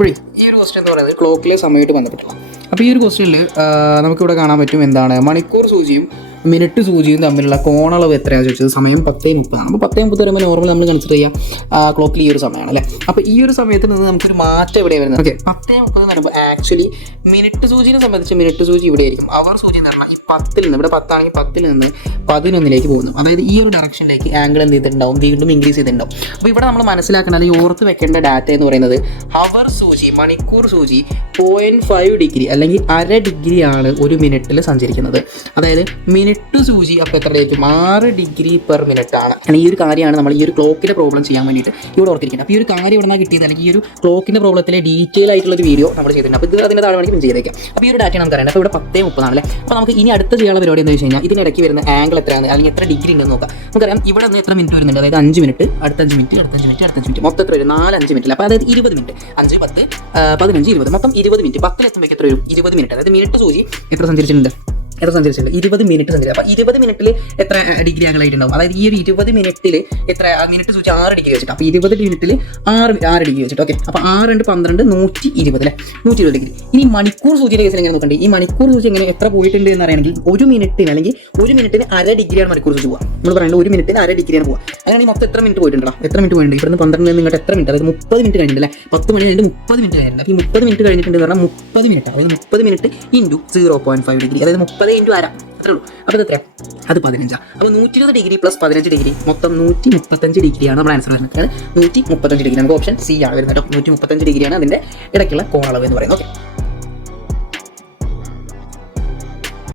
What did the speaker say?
അപ്പോഴേ ഈ ഒരു ക്വസ്റ്റ്യൻ എന്ന് പറയുന്നത് ക്ലോക്കിലെ സമയമായിട്ട് ബന്ധപ്പെട്ടുള്ള. അപ്പോൾ ഈ ഒരു ക്വസ്റ്റ്യനിൽ നമുക്കിവിടെ കാണാൻ പറ്റും എന്താണ് മണിക്കൂർ സൂചിയും മിനിറ്റ് സൂചിയും തമ്മിലുള്ള കോണളവ് എത്രയാണെന്ന് ചോദിച്ചത് സമയം 10:30. അപ്പോൾ 10:30 വരുമ്പോൾ നോർമൽ നമ്മൾ കൺസിഡർ ചെയ്യുക ക്ലോക്കിൽ ഈ ഒരു സമയമാണ് അല്ലേ. അപ്പോൾ ഈ ഒരു സമയത്ത് നിന്ന് നമുക്കൊരു മാറ്റം ഇവിടെ വരുന്നത്. ഓക്കെ, 10:30 എന്ന് പറയുമ്പോൾ ആക്ച്വലി മിനിറ്റ് സൂചിനെ സംബന്ധിച്ച് മിനിറ്റ് സൂചി ഇവിടെ ആയിരിക്കും. അവർ സൂചി എന്ന് പറഞ്ഞാൽ ഈ 10 നിന്ന് ഇവിടെ 10 ആണെങ്കിൽ 10 നിന്ന് 11 പോകുന്നു. അതായത് ഈ ഒരു ഡയറക്ഷനിലേക്ക് ആംഗിൾ എന്ത് ചെയ്തിട്ടുണ്ടാവും, വീണ്ടും ഇൻക്രീസ് ചെയ്തിട്ടുണ്ടാവും. അപ്പോൾ ഇവിടെ നമ്മൾ മനസ്സിലാക്കേണ്ടത് ഈ ഓർത്ത് വെക്കേണ്ട ഡാറ്റ എന്ന് പറയുന്നത് അവർ സൂചി മണിക്കൂർ സൂചി 0.5 ഡിഗ്രി അല്ലെങ്കിൽ 1/2 ഡിഗ്രിയാണ് ഒരു മിനിറ്റിൽ സഞ്ചരിക്കുന്നത്. അതായത് മിനിറ്റ് സൂചി അപ്പോൾ എത്ര ആയിരിക്കും 6 ഡിഗ്രി പെർ മിനിറ്റ് ആണ്. ഈ ഒരു കാര്യമാണ് നമ്മൾ ഈ ഒരു ക്ലോക്കിൻ്റെ പ്രോബ്ലം ചെയ്യാൻ വേണ്ടിയിട്ട് ഇവിടെ ഓർത്തിരിക്കുന്നത്. അപ്പോൾ ഈ ഒരു കാര്യം ഇവിടെ നിന്നാണ് കിട്ടിയത്, അല്ലെങ്കിൽ ഈ ഒരു ക്ലോക്കിൻ്റെ പ്രോബ്ലത്തിലെ ഡീറ്റെയിൽ ആയിട്ടുള്ള ഒരു വീഡിയോ നമ്മൾ ചെയ്തിട്ടുണ്ട്. അപ്പോൾ ഇത് അതിൻ്റെ താഴെ വേണമെങ്കിൽ ചെയ്തേക്കാം. അപ്പോൾ ഈ ഒരു ഡാറ്റ നമുക്ക് അറിയാം. അപ്പോൾ ഇവിടെ 10:30 ആണല്ലേ. അപ്പോൾ നമുക്ക് ഇനി അടുത്ത ചെയ്യാനുള്ള പരിപാടി എന്ന് വെച്ച് കഴിഞ്ഞാൽ ഇതിനിടയ്ക്ക് വരുന്ന ആംഗിൾ എത്രയാണ് അല്ലെങ്കിൽ എത്ര ഡിഗ്രി ഉണ്ടെന്ന് നോക്കാം. നമുക്കറിയാം ഇവിടെ നിന്ന് എത്ര മിനിറ്റ് വരുന്നുണ്ട്. അതായത് 5 മിനിറ്റ്, അടുത്ത 5 മിനിറ്റ്, അടുത്ത 5 മിനിറ്റ്, അടുത്ത 5 മിനിറ്റ്, മൊത്തം എത്ര വരും 4-5 മിനിറ്റിൽ. അപ്പോൾ അതായത് 20 മിനിറ്റ്, 5, 10, 15, 20, മൊത്തം 20 മിനിറ്റ്. 10 എത്തുമ്പോൾ എത്ര വരും 20 മിനിറ്റ്. അതായത് മിനിറ്റ് സൂചി എത്ര സഞ്ചരിച്ചിട്ടുണ്ട് 20 മിനിറ്റ് സഞ്ചരിച്ചു. അപ്പോൾ 20 മിനിറ്റിൽ എത്ര ഡിഗ്രി ആംഗിൾ ആയിട്ടുണ്ടാവും. അതായത് ഈ ഒരു 20 മിനിറ്റിൽ എത്ര മിനിറ്റ് സൂചി 6 ഡിഗ്രി വെച്ചിട്ട്. അപ്പോൾ 20 മിനിറ്റിൽ 6 ഡിഗ്രി വെച്ചിട്ട്. ഓക്കെ, അപ്പോൾ 6 × 12 120 അല്ലേ, 120 ഡിഗ്രി. ഇനി മണിക്കൂർ സൂചിയുടെ കേസിൽ എങ്ങനെ നോക്കണ്ടേ, ഈ മണിക്കൂർ സൂചി എങ്ങനെ എത്ര പോയിട്ടുണ്ട് എന്ന് അറിയണമെങ്കിൽ ഒരു മിനിറ്റിന് അല്ലെങ്കിൽ ഒരു മിനിറ്റിന് 1/2 ഡിഗ്രിയാണ് മണിക്കൂർ സൂചി പോകുക. നമ്മൾ പറയുന്നത് ഒരു മിനിറ്റിന് 1/2 ഡിഗ്രിയാണ് പോകുക. അങ്ങനെയാണെങ്കിൽ മൊത്തം എത്ര മിനിറ്റ് പോയിട്ടുണ്ടോ, എത്ര മിനിറ്റ് പോയിട്ടുണ്ട് ഇവിടുന്ന് 12 നിങ്ങൾക്ക് എത്ര മിനിറ്റ്, അതായത് 30 മിനിറ്റ് കഴിഞ്ഞിട്ടുണ്ട് അല്ലേ. 10 മണി കഴിഞ്ഞിട്ട് 30 മിനിറ്റ് കഴിഞ്ഞിട്ടുണ്ട്. അപ്പോൾ ഈ 30 മിനിറ്റ് കഴിഞ്ഞിട്ടുണ്ട് എന്ന് പറഞ്ഞാൽ 30 മിനിറ്റ്, അതായത് 30 മിനിറ്റ് ഇൻറ്റു 0.5 ഡിഗ്രി, അതായത് 30 × 1/2 അത്രേ ഉള്ളൂ. അപ്പോൾ ഇത് എത്രയാണ്, അത് 15. അപ്പോൾ 120 ഡിഗ്രി പ്ലസ് 15 ഡിഗ്രി മൊത്തം 135 ഡിഗ്രിയാണ് നമ്മുടെ ആൻസർ വരുന്നത്. 135 ഡിഗ്രി നമുക്ക് ഓപ്ഷൻ സി ആണ് വരുന്നത് കേട്ടോ. 135 ഡിഗ്രിയാണ് അതിൻ്റെ ഇടയ്ക്കുള്ള കോണളവ് എന്ന് പറയുന്നത്. ഓക്കെ.